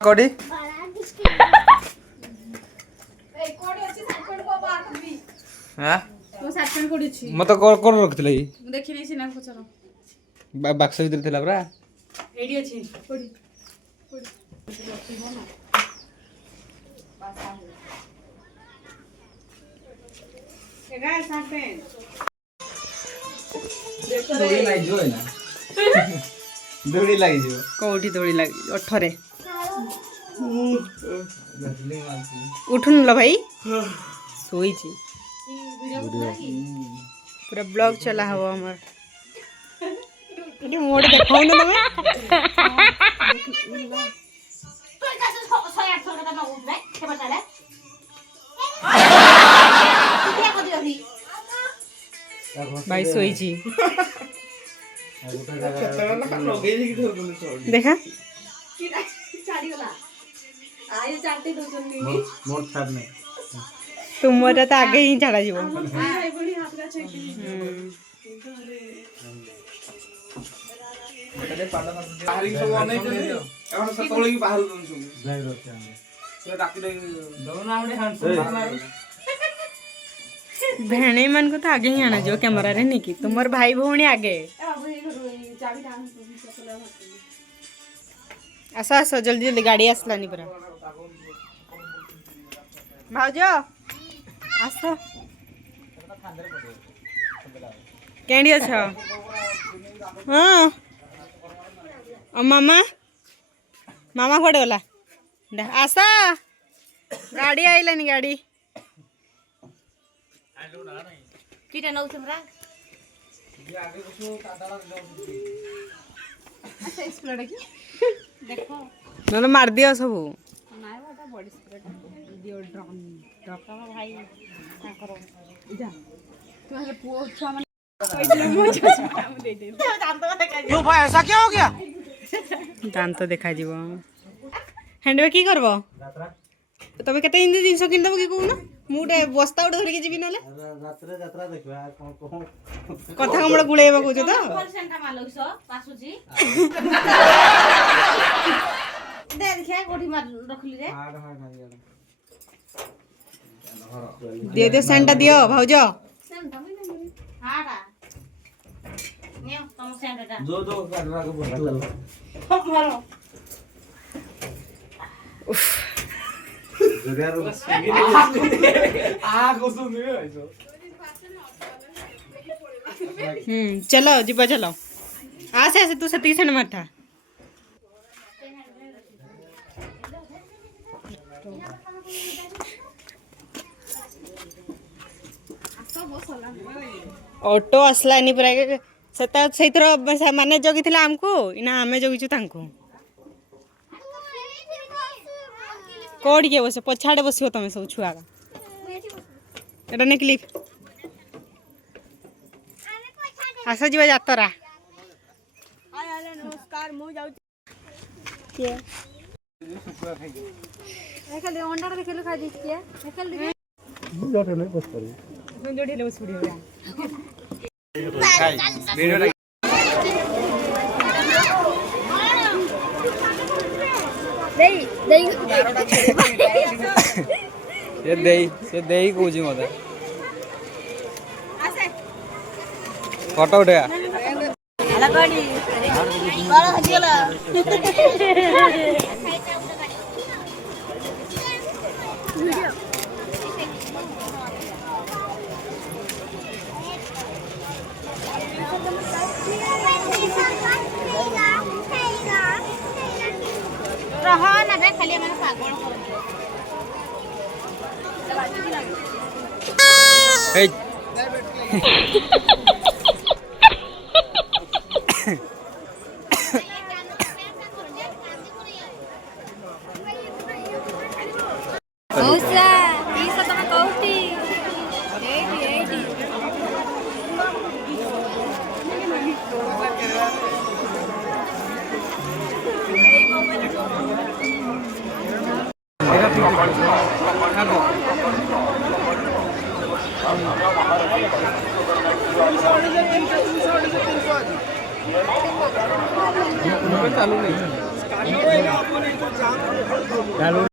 कोडी हां तो साटन कोडी छी मत कोन रखथिले मु देखि नै सिना पचरो बाक्स भीतर थिला बरा एडी अछि कोडी कोडी रखिबो ना पासा एगा साटन दौड़ी नाही जो है ना दौड़ी लागि जो कोडी दौड़ी लागि 18 उठुन ल भाई सोई छी पूरा ब्लॉग चला हवा हमर मोड़ देखाओ ना तमे भाई सोई छी देखा मोर छाड़ नहीं तुमरा तो आगे ही छाड़ा जीवो बाहरी सब अनै के एवण सतोळे की बाहर दन सब जाय रहते हम से डाकी दे दोना आडे हांस मारो भेणे मन को तो आगे ही आना जो कैमरा रे नहीं की तुमर भाई भौणी आगे आसा आसा जल्दी जल्दी गाड़ी आसलानी पूरा भाउजो आस केंडी अच्छा हाँ मामा मामा कुआडे गला आसा गाड़ी आइलानी गाड़ी किटा नौ तुमरा ये आगे कुछ कादाला अच्छा स्प्रेड की देखो नले मार दियो सब नाय बाटा बॉडी स्प्रेड दियो ड्रम ड्रका भाई का करो जा तू हले पो छुआ मन कइले मो चश्मा दे दे दांत देखा यो भाई ऐसा क्या हो गया दांत देखा जीवो हैंडबैग की करबो यात्रा तबे कते हिंदी जिंस किन दबो की कहू ना मुटे बस्ता उडे धरि के जीबी नले रात्रे यात्रा देखबा कोन कथा हमरा गुळेबा कहू तो परसेंटा मालुस पासुजी दे देखा कोठी मार रखली रे दे दे सेंटा दियो भाउजो सेंटा में नहीं हाडा नियो तुम सेंटा जो जो काटरा को बोल मारो उफ चलो जीवा चलो आसे आसे तू सती सन माथा ऑटो असला नहीं पूरा सेता सेतर माने जगिथिला हमको इना हमें जगिछु तांको कोड के बसे पछाड़े बसियो तमे सब छुआ का एटा ने क्लिप आसा जीवा यात्रा हाय हाय नमस्कार मु जाउ के खाली अंडा देखेलो खा दिसिया खाली जोटे नहीं बस करी जोटे ले बस वीडियो वीडियो से देई कोजी मते आसे फोटो उठा हला गाड़ी बारा हजिला रहा ना रे खाली मन पागल कर ए मौसा ई सब तम कहती एडी एडी चालू नहीं ଚାଲୁ